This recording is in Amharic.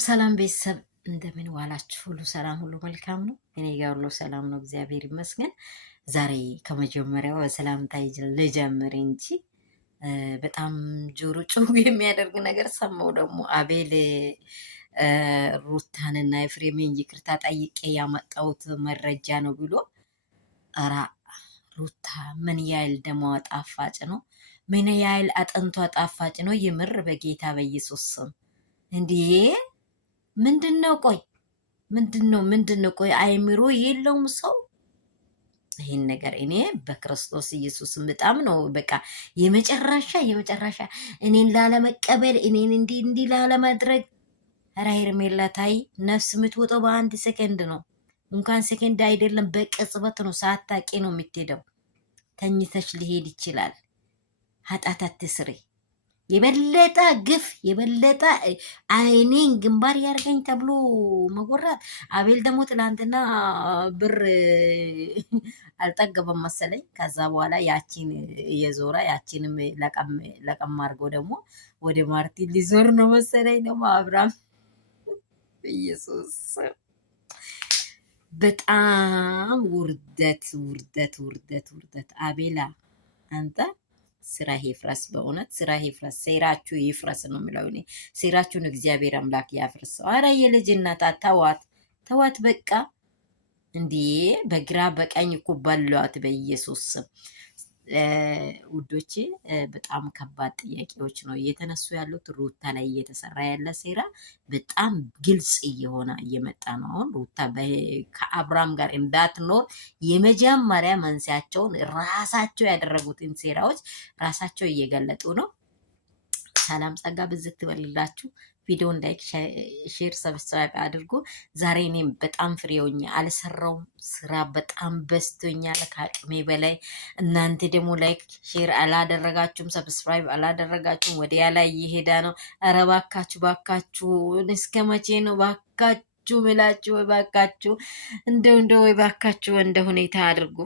ሰላም ቤተሰብ እንደምን ዋላችሁ? ሁሉ ሰላም፣ ሁሉ መልካም ነው። እኔ ጋር ሁሉ ሰላም ነው፣ እግዚአብሔር ይመስገን። ዛሬ ከመጀመሪያው በሰላምታ ልጀምር እንጂ በጣም ጆሮ ጭው የሚያደርግ ነገር ሰማው። ደግሞ አቤል ሩታንና ኤፍሬምን ይቅርታ ጠይቄ ያመጣሁት መረጃ ነው ብሎ ኧረ ሩታ ምን ያህል ደሟ ጣፋጭ ነው! ምን ያህል አጥንቷ ጣፋጭ ነው! የምር በጌታ በኢየሱስ ስም እንዴ! ምንድነው? ቆይ ምንድነው? ቆይ አይምሮ የለውም ሰው። ይህን ነገር እኔ በክርስቶስ ኢየሱስም በጣም ነው በቃ የመጨረሻ እኔን ላለመቀበል እኔን እንዲህ ላለማድረግ። ኧረ ሄርሜላ ታይ፣ ነፍስ የምትወጣው በአንድ ሰከንድ ነው። እንኳን ሰከንድ አይደለም በቅጽበት ነው። ሳታቂ ነው የምትሄደው። ተኝተሽ ሊሄድ ይችላል። ኃጢአት አትስሪ። የበለጠ ግፍ የበለጠ አይኔን ግንባር ያርገኝ ተብሎ መጎራት። አቤል ደግሞ ትላንትና ብር አልጠገበም መሰለኝ። ከዛ በኋላ ያቺን እየዞረ ያቺንም ለቀም አድርጎ ደግሞ ወደ ማርቲን ሊዞር ነው መሰለኝ። ደግሞ አብርሃም ኢየሱስ በጣም ውርደት። አቤላ አንተ ስራ ይፍረስ፣ በእውነት ስራ ይፍረስ፣ ሴራችሁ ይፍረስ ነው የሚለው። እኔ ሴራችሁን እግዚአብሔር አምላክ ያፍርሰው። አረ የልጅ እናት ተዋት በቃ። እንዴ በግራ በቀኝ እኮ በሏት በኢየሱስ ስም። ውዶቼ በጣም ከባድ ጥያቄዎች ነው እየተነሱ ያሉት። ሩታ ላይ እየተሰራ ያለ ሴራ በጣም ግልጽ እየሆነ እየመጣ ነው። አሁን ሩታ ከአብርሃም ጋር እንዳትኖር የመጀመሪያ መንስኤያቸውን ራሳቸው ያደረጉትን ሴራዎች ራሳቸው እየገለጡ ነው። ሰላም ጸጋ ብዝት ትበልላችሁ። ቪዲዮን ላይክ፣ ሼር፣ ሰብስክራይብ አድርጉ። ዛሬ እኔም በጣም ፍሬውኝ አልሰራውም። ስራ በጣም በዝቶኛል ከአቅሜ በላይ። እናንተ ደግሞ ላይክ ሼር አላደረጋችሁም፣ ሰብስክራይብ አላደረጋችሁም። ወዲያ ላይ እየሄዳ ነው። ኧረ ባካችሁ እስከ መቼ ነው ባካችሁ ምላችሁ? ወይ ባካችሁ እንደው ወይ ባካችሁ እንደ ሁኔታ አድርጉ።